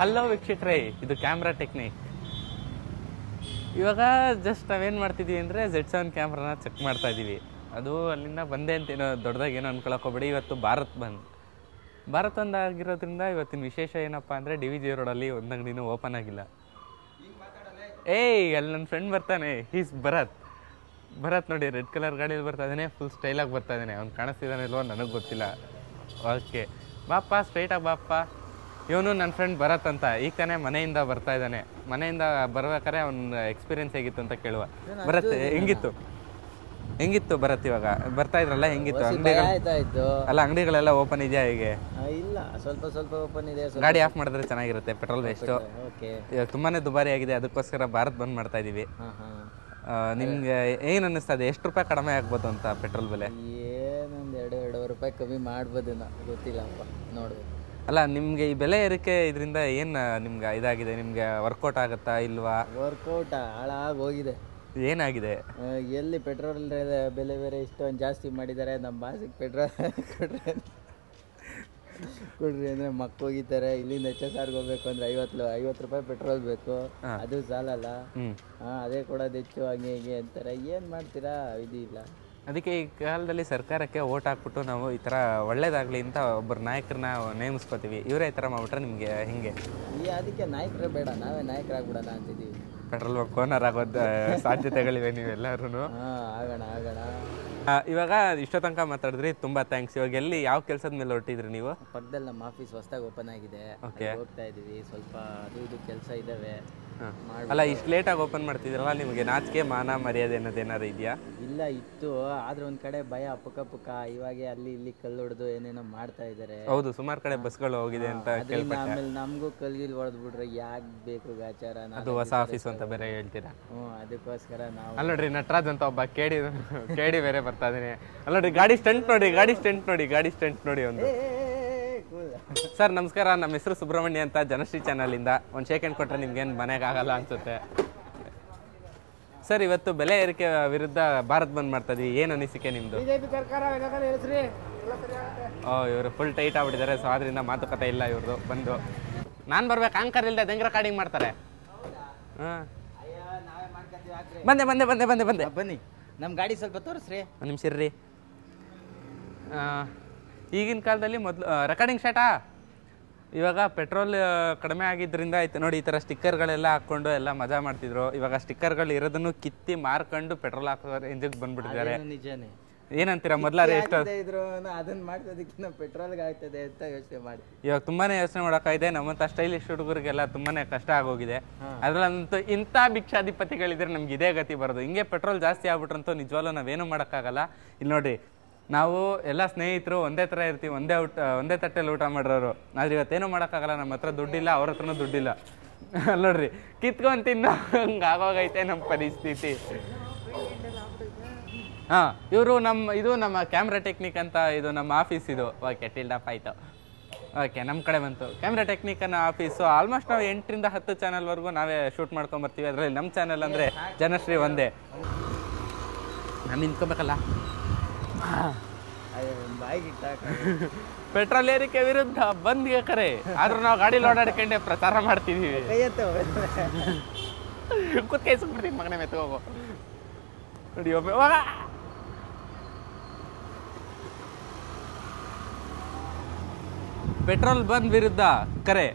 Hello ವೀಕ್ಷಕರೇ, ಇದು camera technique. ಇವಾಗ ಜಸ್ಟ್ ನಾವೇನು ಮಾಡ್ತಿದ್ದೀವಿ ಅಂದರೆ Z7 ಕ್ಯಾಮ್ರಾನ ಚೆಕ್ ಮಾಡ್ತಾ ಇದ್ದೀವಿ. ಅದು ಅಲ್ಲಿಂದ ಬಂದೆ ಅಂತೇನೋ ದೊಡ್ಡದಾಗಿ ಏನೋ ಅನ್ಕೊಳಕ್ಕೆ ಹೋಗ್ಬೇಡಿ. ಇವತ್ತು ಭಾರತ್ ಬಂದ್ ಆಗಿರೋದ್ರಿಂದ ಇವತ್ತಿನ ವಿಶೇಷ ಏನಪ್ಪ ಅಂದರೆ DVG ರೋಡಲ್ಲಿ ಒಂದು ಅಂಗಡಿನೂ ಓಪನ್ ಆಗಿಲ್ಲ. ಅಲ್ಲಿ ನನ್ನ ಫ್ರೆಂಡ್ ಬರ್ತಾನೆ, ಹೀಸ್ ಭರತ್ ನೋಡಿ, ರೆಡ್ ಕಲರ್ ಗಾಡಿಯಲ್ಲಿ ಬರ್ತಾ ಇದ್ದಾನೆ, ಫುಲ್ ಸ್ಟೈಲಾಗಿ ಬರ್ತಾ ಇದ್ದಾನೆ. ಅವ್ನು ಕಾಣಿಸ್ತಿದ್ದಾನೆ ಇಲ್ವೋ ನನಗೆ ಗೊತ್ತಿಲ್ಲ. ಓಕೆ ಬಾಪ್ಪ, ಸ್ಟ್ರೈಟಾಗಿ ಬಾಪ್ಪ. ಇವನು ನನ್ನ ಫ್ರೆಂಡ್ ಭರತ್ ಅಂತ. ಈಗ ತಾನೇ ಮನೆಯಿಂದ ಬರ್ತಾ ಇದ್ದಾನೆ. ಮನೆಯಿಂದ ಬರ್ಬೇಕಾದ್ರೆ ಅವ್ನ ಎಕ್ಸ್ಪೀರಿಯನ್ಸ್ ಹೇಗಿತ್ತು ಅಂತ ಕೇಳುವ. ಭರತ್, ಹೆಂಗಿತ್ತು ಭರತ್? ಇವಾಗ ಬರ್ತಾ ಇದ್ರಲ್ಲ, ಹೆಂಗಿತ್ತು? ಅಂಗಡಿಗಳೆಲ್ಲ ಓಪನ್ ಇದೆಯಾ? ಹೇಗೆ? ಇಲ್ಲ, ಸ್ವಲ್ಪ ಓಪನ್ ಇದೆ. ಗಾಡಿ ಆಫ್ ಮಾಡಿದ್ರೆ ಚೆನ್ನಾಗಿರುತ್ತೆ, ಪೆಟ್ರೋಲ್ ವೇಸ್ಟು. ಇವಾಗ ತುಂಬಾನೇ ದುಬಾರಿ ಆಗಿದೆ, ಅದಕ್ಕೋಸ್ಕರ ಭಾರತ್ ಬಂದ್ ಮಾಡ್ತಾ ಇದೀವಿ. ನಿಮ್ಗೆ ಏನ್ ಅನ್ನಿಸ್ತದೆ, ಎಷ್ಟು ರೂಪಾಯಿ ಕಡಿಮೆ ಆಗ್ಬೋದು ಅಂತ ಪೆಟ್ರೋಲ್ ಬೆಲೆ? ಏನೊಂದು 2-2.5 ರೂಪಾಯಿ ಕಮ್ಮಿ ಮಾಡ್ಬೋದೇನೋ, ಗೊತ್ತಿಲ್ಲಪ್ಪ, ನೋಡ್ಬೇಕು. ಅಲ್ಲ, ನಿಮ್ಗೆ ಈ ಬೆಲೆ ಏರಿಕೆ ಇದರಿಂದ ಏನ್ ನಿಮ್ಗೆ ಇದಾಗಿದೆ? ನಿಮ್ಗೆ ವರ್ಕೌಟ್ ಆಗುತ್ತಾ ಇಲ್ವಾ? ವರ್ಕೌಟ್ ಹಾಳಾಗಿ ಹೋಗಿದೆ. ಏನಾಗಿದೆ? ಎಲ್ಲಿ ಪೆಟ್ರೋಲ್ ಬೆಲೆ ಬೇರೆ ಇಷ್ಟೊಂದು ಜಾಸ್ತಿ ಮಾಡಿದ್ದಾರೆ. ನಮ್ಮ ಬಾಸಿಗೆ ಪೆಟ್ರೋಲ್ ಕೊಡ್ರಿ ಅಂದರೆ ಮಕ್ಕ ಹೋಗಿತಾರೆ. ಇಲ್ಲಿಂದ HSRಗೆ ಹೋಗ್ಬೇಕು ಅಂದರೆ 50 ರೂಪಾಯಿ ಪೆಟ್ರೋಲ್ ಬೇಕು, ಅದು ಸಾಲಲ್ಲ. ಅದೇ ಕೊಡೋದು ಹೆಚ್ಚು, ಹಂಗೆ ಹಿಂಗೆ ಅಂತಾರೆ. ಏನು ಮಾಡ್ತೀರಾ, ಇಲ್ಲ. ಅದಕ್ಕೆ ಈ ಕಾಲದಲ್ಲಿ ಸರ್ಕಾರಕ್ಕೆ ಓಟ್ ಹಾಕ್ಬಿಟ್ಟು ನಾವು ಈ ಥರ ಒಳ್ಳೇದಾಗಲಿ ಅಂತ ಒಬ್ಬರು ನಾಯಕರನ್ನ ನೇಮಿಸ್ಕೋತೀವಿ. ಇವರೇ ಈ ಥರ ಮಾಡ್ಬಿಟ್ರೆ ನಿಮಗೆ ಹೆಂಗೆ? ಅದಕ್ಕೆ ನಾಯಕರೇ ಬೇಡ, ನಾವೇ ನಾಯಕರಾಗ್ಬಿಡೋಣ ಅಂತಿದ್ದೀವಿ. ಪೆಟ್ರೋಲ್ ಬಂಕ್ ಓನರ್ ಆಗೋದು ಸಾಧ್ಯತೆಗಳಿವೆ ನೀವೆಲ್ಲರೂ. ಆಗೋಣ. ಇವಾಗ ಇಷ್ಟೋ ತನಕ ಮಾತಾಡಿದ್ರಿ, ತುಂಬಾ ಥ್ಯಾಂಕ್ಸ್. ಇವಾಗ ಎಲ್ಲಿ, ಯಾವ ಕೆಲಸದ ಮೇಲೆ ಹೊರಟಿದ್ರಿ ನೀವು? ಪಕ್ಕದಲ್ಲಿ ನಮ್ಮ ಆಫೀಸ್ ಹೊಸದಾಗಿ ಓಪನ್ ಆಗಿದೆ, ಹೋಗ್ತಾ ಇದೀವಿ. ಸ್ವಲ್ಪ ಅದು ಇದು ಕೆಲಸ ಇದಾವೆ. ಅಲ್ಲ, ಇಷ್ಟು ಲೇಟಾಗಿ ಓಪನ್ ಮಾಡ್ತಿದ್ರಲ್ಲ, ನಿಮಗೆ ನಾಚಿಕೆ ಮಾನ ಮರ್ಯಾದೆ ಅನ್ನೋದೇನಾದ್ರು ಇದೆಯಾ? ಇಲ್ಲ, ಇತ್ತು. ಆದ್ರೆ ಒಂದ್ ಕಡೆ ಭಯ, ಪುಕ್ಕ ಇವಾಗ ಅಲ್ಲಿ ಇಲ್ಲಿ ಕಲ್ಲು ಹೊಡೆದು ಏನೇನೋ ಮಾಡ್ತಾ ಇದಾರೆ. ಹೌದು, ಸುಮಾರು ಕಡೆ ಬಸ್ಗಳು ಹೋಗಿದೆ ಅಂತ ಕೇಳ್ಪಟ್ಟೆ. ಆಮೇಲೆ ನಮಗೂ ಕಲ್ಗಿಲ್ ಹೊಡೆದ್ಬಿಟ್ರೆ ಯಾಕೆ ಬೇಕು ಗಾಚಾರ? ಅದು ಹೊಸ ಆಫೀಸ್ ಅಂತ ಬೇರೆ ಹೇಳ್ತೀರಾ? ಅದಕ್ಕೋಸ್ಕರ ನಾವು ಅಲ್ಲಿ ನೋಡ್ರಿ, ನಟರಾಜ್ ಅಂತ ಒಬ್ಬ ಕೇಡಿ ಬೇರೆ ಬರ್ತಾ ಇದ್ದಾನೆ. ಅಲ್ಲಿ ನೋಡ್ರಿ, ಗಾಡಿ ಸ್ಟಂಟ್ ನೋಡಿ ಒಂದು. ಸರ್ ನಮಸ್ಕಾರ, ನಮ್ಮ ಹೆಸರು ಸುಬ್ರಹ್ಮಣ್ಯ ಅಂತ, ಜನಶ್ರೀ ಚಾನಲ್ ಇಂದ. ಒಂದು ಸೆಕೆಂಡ್ ಕೊಟ್ರೆ ನಿಮ್ಗೇನು ಮನೆಗೆ ಆಗಲ್ಲ ಅನ್ಸುತ್ತೆ. ಸರ್, ಇವತ್ತು ಬೆಲೆ ಏರಿಕೆ ವಿರುದ್ಧ ಭಾರತ್ ಬಂದ್ ಮಾಡ್ತಾ ಇದೀವಿ. ಏನು ಅನಿಸಿಕೆ ನಿಮ್ದು? ಇವರು ಫುಲ್ ಟೈಟ್ ಆಗ್ಬಿಟ್ಟಿದ್ದಾರೆ, ಸೊ ಆದ್ರಿಂದ ಮಾತುಕತೆ ಇಲ್ಲ ಇವ್ರದ್ದು. ಬಂದು ನಾನು ಬರ್ಬೇಕು, ಆಂಕರ್ ಇಲ್ಲದೆ ದಂಗ್ರ ಕಾರ್ಡಿಂಗ್ ಮಾಡ್ತಾರೆ. ಬಂದೆ. ಬನ್ನಿ, ನಮ್ಮ ಗಾಡಿ ಸ್ವಲ್ಪ ತೋರಿಸ್ರಿ. ಒಂದು ನಿಮಿಷ ಇರ್ರಿ. ಈಗಿನ ಕಾಲದಲ್ಲಿ ಮೊದಲು ರೆಕಾರ್ಡಿಂಗ್ ಸ್ಟಾರ್ಟಾ? ಇವಾಗ ಪೆಟ್ರೋಲ್ ಕಡಿಮೆ ಆಗಿದ್ದರಿಂದ ಆಯ್ತು ನೋಡಿ, ಈ ಥರ ಸ್ಟಿಕ್ಕರ್ಗಳೆಲ್ಲ ಹಾಕ್ಕೊಂಡು ಎಲ್ಲ ಮಜಾ ಮಾಡ್ತಿದ್ರು. ಇವಾಗ ಸ್ಟಿಕ್ಕರ್ಗಳು ಇರೋದನ್ನು ಕಿತ್ತಿ ಮಾರ್ಕೊಂಡು ಪೆಟ್ರೋಲ್ ಹಾಕೋ ರೇಂಜಿಗೆ ಬಂದ್ಬಿಟ್ಟಿದ್ದಾರೆ. ನಿಜಾನೇ. ಏನಂತೀರಾ? ಮೊದಲಾದ್ರೆ ಎಷ್ಟು ಅದನ್ನ ಮಾಡ್ಸೋದಕ್ಕಿಂತ ಪೆಟ್ರೋಲ್ಗೆ ಆಗ್ತದೆ ಅಂತ ಯೋಚನೆ ಮಾಡಿ ಇವಾಗ ತುಂಬಾನೇ ಯೋಚನೆ ಮಾಡೋಕ್ಕಾಗಿದೆ. ನಮ್ಮಂತ ಸ್ಟೈಲಿಶ್ ಹುಡುಗರಿಗೆಲ್ಲ ತುಂಬಾನೇ ಕಷ್ಟ ಆಗೋಗಿದೆ. ಅದ್ರಲ್ಲಂತೂ ಇಂಥ ಭಿಕ್ಷಾಧಿಪತಿಗಳಿದ್ರೆ ನಮ್ಗೆ ಇದೇ ಗತಿ ಬರೋದು. ಹಿಂಗೆ ಪೆಟ್ರೋಲ್ ಜಾಸ್ತಿ ಆಗ್ಬಿಟ್ರಂತೂ ನಿಜವಾಗ್ಲೂ ನಾವೇನು ಮಾಡೋಕ್ಕಾಗಲ್ಲ. ಇಲ್ಲಿ ನೋಡ್ರಿ, ನಾವು ಎಲ್ಲ ಸ್ನೇಹಿತರು ಒಂದೇ ಥರ ಇರ್ತೀವಿ, ಒಂದೇ ತಟ್ಟೆಯಲ್ಲಿ ಊಟ ಮಾಡಿರೋರು. ಆದ್ರೆ ಇವತ್ತೇನು ಮಾಡೋಕ್ಕಾಗಲ್ಲ, ನಮ್ಮ ಹತ್ರ ದುಡ್ಡಿಲ್ಲ, ಅವ್ರ ಹತ್ರನೂ ದುಡ್ಡಿಲ್ಲ. ಅಲ್ಲಿ ನೋಡ್ರಿ, ಕಿತ್ಕೊಂಡು ತಿನ್ನೋ ಹಂಗೆ ಆಗೋಗೈತೆ ನಮ್ಮ ಪರಿಸ್ಥಿತಿ. ಇದು ನಮ್ಮ ಕ್ಯಾಮ್ರಾ ಟೆಕ್ನಿಕ್ ಅಂತ, ಇದು ನಮ್ಮ ಆಫೀಸ್ ಇದು. ಓಕೆ, ಟಿಲ್ಡ್ ಅಪ್ ಆಯಿತು. ಓಕೆ, ನಮ್ಮ ಕಡೆ ಬಂತು ಕ್ಯಾಮ್ರಾ ಟೆಕ್ನಿಕ್ ಅನ್ನೋ ಆಫೀಸು. ಆಲ್ಮೋಸ್ಟ್ ನಾವು 8 ರಿಂದ 10 ಚಾನಲ್ವರೆಗೂ ನಾವೇ ಶೂಟ್ ಮಾಡ್ಕೊಂಬರ್ತೀವಿ. ಅದರಲ್ಲಿ ನಮ್ಮ ಚಾನಲ್ ಅಂದರೆ ಜನಶ್ರೀ ಒಂದೇ. ನಾನು ನಿಂತ್ಕೊಬೇಕಲ್ಲ. ಪೆಟ್ರೋಲ್ ಏರಿಕೆ ವಿರುದ್ಧ ಬಂದ್ಗೆ ಕರೆ, ಆದ್ರೂ ನಾವು ಗಾಡಿ ಓಡಾಡ್ಕೊಂಡೆ ಪ್ರಚಾರ ಮಾಡ್ತಿದೀವಿ. ಕುತ್ಕೈ ಸುಮ್ಬಿಡ್ತೀನಿ ಮಗನೇ, ಮೆತ್ತ ಹೋಗೋ ನೋಡಿ. ಒಮ್ಮೆ ಪೆಟ್ರೋಲ್ ಬಂದ್ ವಿರುದ್ಧ ಕರೆ.